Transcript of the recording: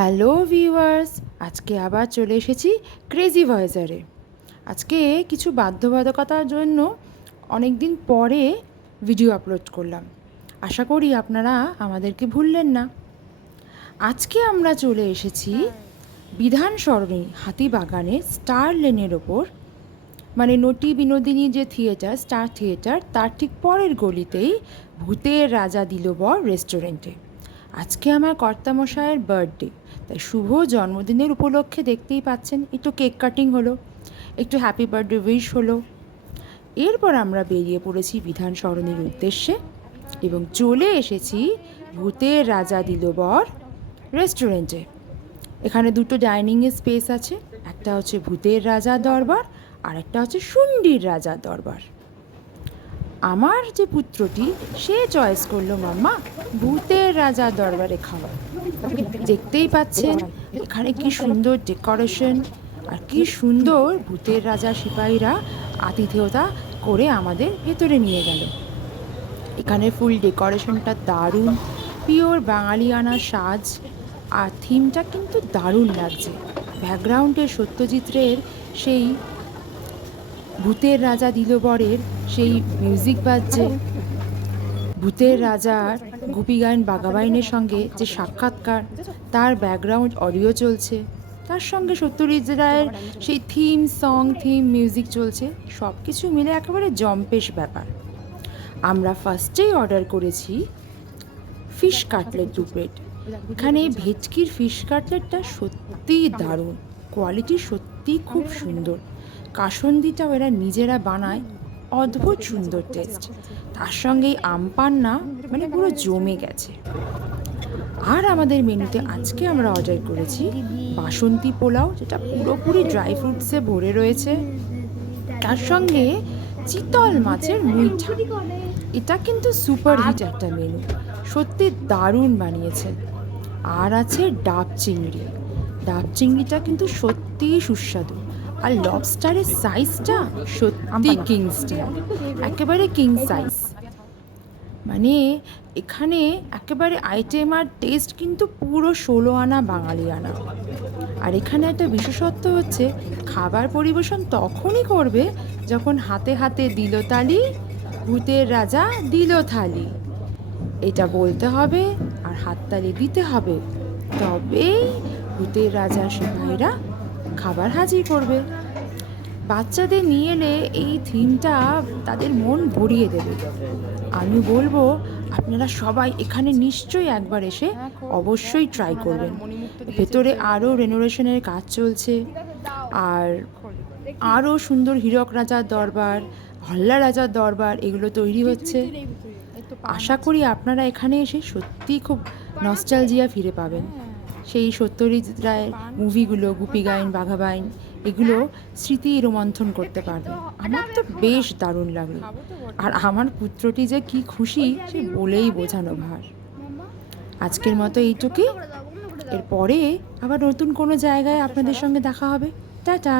Hello viewers, আজকে আবার চলে এসেছি ক্রেজি ভয়েসারে। আজকে কিছু বাধ্যবাধকতার জন্য অনেক দিন পরে ভিডিও আপলোড করলাম। আশা করি আপনারা আমাদেরকে ভুললেন না। আজকে আমরা চলে এসেছি বিধান সরণি হাতিবাগানে স্টার লেনের ওপর, মানে নটি বিনোদিনী যে থিয়েটার, স্টার থিয়েটার, তার ঠিক পরের গলিতেই ভূতের রাজা দিল বর রেস্টুরেন্টে। আজকে আমার কর্তামশায়ের বার্থডে, তাই শুভ জন্মদিনের উপলক্ষে দেখতেই পাচ্ছেন একটু কেক কাটিং হলো, একটু হ্যাপি বার্থডে উইশ হলো। এরপর আমরা বেরিয়ে পড়েছি বিধান সরণির উদ্দেশ্যে এবং চলে এসেছি ভূতের রাজা দিল বর রেস্টুরেন্টে। এখানে দুটো ডাইনিংয়ের স্পেস আছে, একটা হচ্ছে ভূতের রাজা দরবার আর একটা হচ্ছে শুন্ডির রাজা দরবার। আমার যে পুত্রটি সে চয়েস করলো মাম্মা ভূতের রাজা দরবারে খাওয়া। দেখতেই পাচ্ছেন এখানে কি সুন্দর ডেকোরেশন আর কি সুন্দর ভূতের রাজা সিপাহীরা আতিথেয়তা করে আমাদের ভেতরে নিয়ে গেল। এখানে ফুল ডেকোরেশনটা দারুণ, পিওর বাঙালিয়ানা সাজ, আর থিমটা কিন্তু দারুণ লাগছে। ব্যাকগ্রাউন্ডে সত্যজিৎ রায়ের সেই ভূতের রাজা দিল বরের সেই মিউজিক বাজছে। ভূতের রাজার গুপি গাইন বাঘাবাইনের সঙ্গে যে সাক্ষাৎকার, তার ব্যাকগ্রাউন্ড অডিও চলছে, তার সঙ্গে সত্যজিৎ রায়ের সেই থিম মিউজিক চলছে। সব কিছু মিলে একেবারে জম্পেশ ব্যাপার। আমরা ফার্স্টেই অর্ডার করেছি ফিশ কাটলেট 2 প্লেট। এখানে ভেটকির ফিশ কাটলেটটা সত্যিই দারুণ, কোয়ালিটি সত্যি খুব সুন্দর। কাসন্দিটাও এরা নিজেরা বানায়, অদ্ভুত সুন্দর টেস্ট। তার সঙ্গেই আমপান্না মানে পুরো জমে গেছে। আর আমাদের মেনুতে আজকে আমরা অর্ডার করেছি বাসন্তী পোলাও, যেটা পুরোপুরি ড্রাই ফ্রুটসে ভরে রয়েছে, তার সঙ্গে চিতল মাছের মুইঠা। এটা কিন্তু সুপার হিট একটা মেনু, সত্যি দারুণ বানিয়েছে। আর আছে ডাব চিংড়ি। ডাব চিংড়িটা কিন্তু সত্যিই সুস্বাদু, আর লবস্টারের সাইজটা সত্যি কিং স্টাইল, একেবারে কিং সাইজ। মানে এখানে একেবারে আইটেম আর টেস্ট কিন্তু পুরো 16 আনা বাঙালি আনা। আর এখানে একটা বিশেষত্ব হচ্ছে খাবার পরিবেশন তখনই করবে যখন হাতে হাতে দিল তালি, ভূতের রাজা দিল থালি, এটা বলতে হবে আর হাততালি দিতে হবে, তবেই ভূতের রাজা সিপাহীরা খাবার হাজির করবে। বাচ্চাদের নিয়ে এলে এই থিমটা তাদের মন ভরিয়ে দেবে। আমি বলবো আপনারা সবাই এখানে নিশ্চয়ই একবার এসে অবশ্যই ট্রাই করবেন। ভেতরে আরও রেনোভেশনের কাজ চলছে, আর আরও সুন্দর হীরক রাজার দরবার, হল্লা রাজার দরবার এগুলো তৈরি হচ্ছে। আশা করি আপনারা এখানে এসে সত্যিই খুব নস্টালজিয়া ফিরে পাবেন। সেই সত্যজিৎ রায়ের মুভিগুলো, গুপি গাইন বাঘাবাইন, এগুলো স্মৃতি রোমন্থন করতে পারবে। আমার তো বেশ দারুণ লাগলো, আর আমার পুত্রটি যে কি খুশি সে বলেই বোঝানো ভার। আজকের মতো এইটুকুই, এরপরে আবার নতুন কোনো জায়গায় আপনাদের সঙ্গে দেখা হবে। টাটা।